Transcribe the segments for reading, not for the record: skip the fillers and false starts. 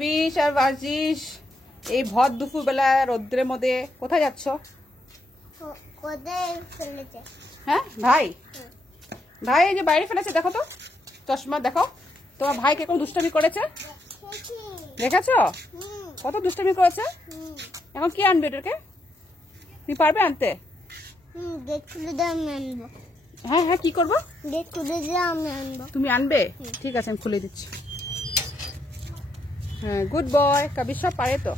বিশ আর বাজিস এই ভর দুপুর বেলা রোদ্রের মধ্যে কোথায় যাচ্ছ? হ্যাঁ ভাই, ভাই এই যে বাইরে ফেলেছে, দেখো তো চশমা, দেখো তোমার ভাই কিরকম দুষ্টামি করেছে, দেখেছো কত দুষ্টামি করেছে। এখন কি আনবে এটাকে? তুমি পারবে আনতে? হ্যাঁ হ্যাঁ, কি করবো? তুমি আনবে? ঠিক আছে, আমি খুলে দিচ্ছি। হ্যাঁ, গুড বয়। কবি সব পারে তো।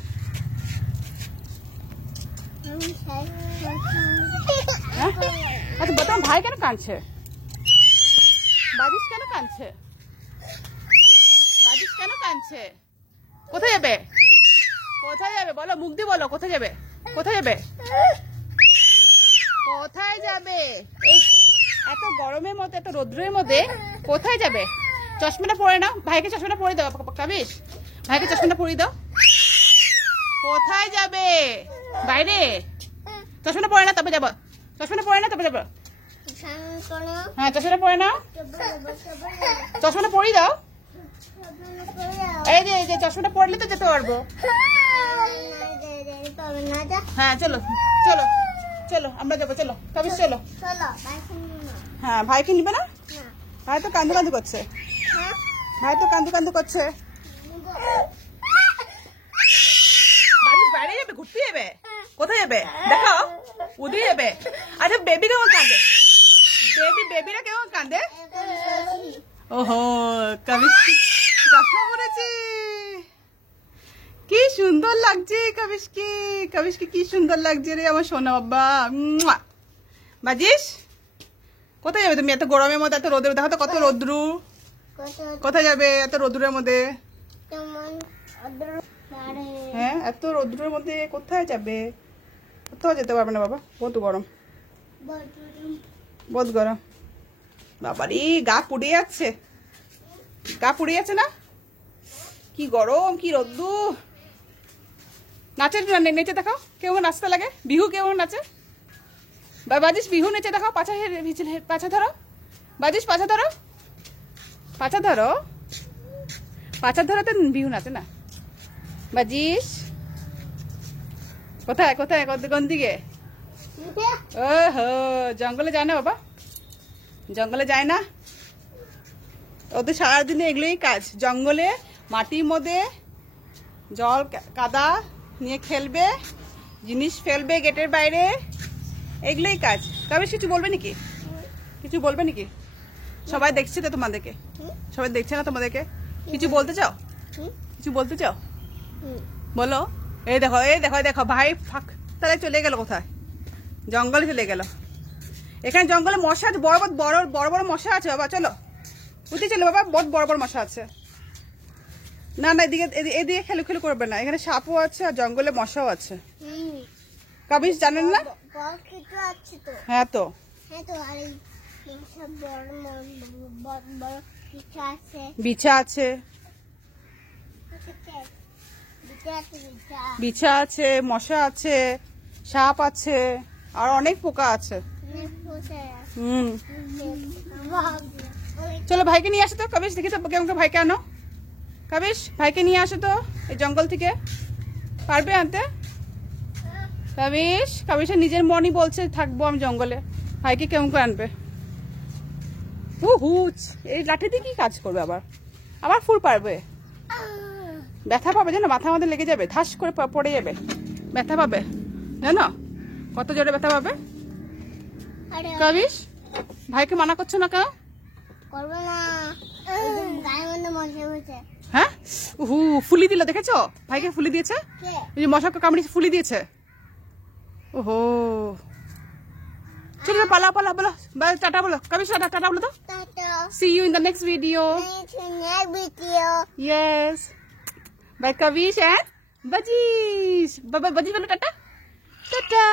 আচ্ছা বলতাম, ভাই কেন কাঁদছে? বাজিস কেন কাঁদছে? বাজিস কেন কাঁদছে? কোথায় যাবে? কোথায় যাবে বলো, মুখ দিয়ে বলো, কোথায় যাবে? কোথায় যাবে? কোথায় যাবে? এই এত গরমের মধ্যে, এত রোদ্রের মধ্যে কোথায় যাবে? চশমাটা পরে নাও, ভাইকে চশমাটা পরে দাও। কাবিস, ভাইকে চশমাটা পরিয়ে দাও। কোথায় যাবে? বাইরে। চশমাটা পরে না, তবে যাবো। চশমাটা পরে না, তবে যাবো। হ্যাঁ, চশমাটা পরে নাও, চশমাটা পরিয়ে দাও। এই যে চশমাটা পরলে তো যেতে পারবো। হ্যাঁ চলো চলো চলো, আমরা যাবো, চলো কাবিস চলো। হ্যাঁ, ভাইকে নিবে না? ভাই তো কান্দু কান্দু করছে, ভাই তো কান্দু কান্দু করছে। বাইরে যাবে, ঘুরতে যাবে? কোথায় যাবে দেখো? উদে যাবে? আচ্ছা বেবি কেমন কাঁদে? বেবিরা কেমন কাঁদে? ওহো, কাবিস চশমা পরেছে, কি সুন্দর লাগছে কাবিসকে। কাবিসকে কি সুন্দর লাগছে রে আমার সোনা বাবা। বাজিস, কোথায় যাবে তুমি এত গরমের মধ্যে, এত রোদের? দেখো তো কত রোদ্রু। কোথায় যাবে এত রোদ্রের মধ্যে? হ্যাঁ, এত রোদ্রের মধ্যে কোথায় যাবে? কোথাও যেতে পারবে না বাবা, বহুত গরম, বহুত গরম। বাবারে, গা পুড়ে যাচ্ছে, গা পুড়ে যাচ্ছে না? কি গরম, কি রোদ্দুর। নাচের নেচে দেখাও, কেমন নাচতে লাগে। বিহু কেমন নাচে? বাজিস বিহু নেচে দেখাও। পাছা ধরো বাজিস, পাছা ধরো, পাছা ধরো, পাছা ধরো তো বিহু নাচে না। বাজিস কোথায় কোথায়, কোন দিকে? ওহো, জঙ্গলে যায় না বাবা, জঙ্গলে যায় না। ওদের সারাদিনে এগুলোই কাজ, জঙ্গলে মাটির মধ্যে জল কাদা নিয়ে খেলবে, জিনিস ফেলবে গেটের বাইরে, এগুলোই কাজ। কাবিস কিছু বলবে নাকি? কিছু বলবে নাকি? সবাই দেখছে তো তোমাদেরকে, সবাই দেখছে না তোমাদেরকে? কিছু বলতে চাও? কিছু বলতে চাও? বলো। এই দেখো, এই দেখো, দেখো ভাই ফাঁক তাহলে চলে গেল কোথায়? জঙ্গলে চলে গেল। এখানে জঙ্গলে মশা আছে, বড় বড় বড় বড় মশা আছে বাবা, চলো উঠে চলো বাবা, বহুত বড় বড় মশা আছে। না না, এদিকে এদিকে খেলু খেলু করবে না, এখানে সাপও আছে আর জঙ্গলে মশাও আছে। কাবিস জানেন না? হ্যাঁ তো, বিছা আছে, বিছা আছে, মশা আছে, সাপ আছে, আর অনেক পোকা আছে। চলো ভাইকে নিয়ে আসো তো। কাবিস দেখি তো কেমন ভাইকে আনো। কাবিস, ভাইকে নিয়ে আসো তো এই জঙ্গল থেকে, পারবে আনতে? কাবিস, কাবিসের নিজের মনই বলছে থাকবো আমি জঙ্গলে, ভাইকে কেমন করে আনবে? হুচ, এই লাঠি দিয়ে কি কাজ করবে? আবার আবার ফুল পারবে? ব্যথা পাবে জানো, মাথা মাথা লেগে যাবে, ধাস করে পড়ে যাবে, ব্যথা পাবে জানো, কত জোরে ব্যথা পাবে। কাবিস, ভাইকে মানা করছো না কেন? হ্যাঁ, ফুলি দিল, দেখেছো? ভাইকে ফুলি দিয়েছে, মশাকে কামড়িয়ে ফুলি দিয়েছে। ওহো, চলো পালা পালা, বলো টাটা, বলো কাবিস, টাটা বলো তো। See you in the next video. Yes, by Kavish and Bajish. Bye bye Bajish, বলো টাটা, টাটা।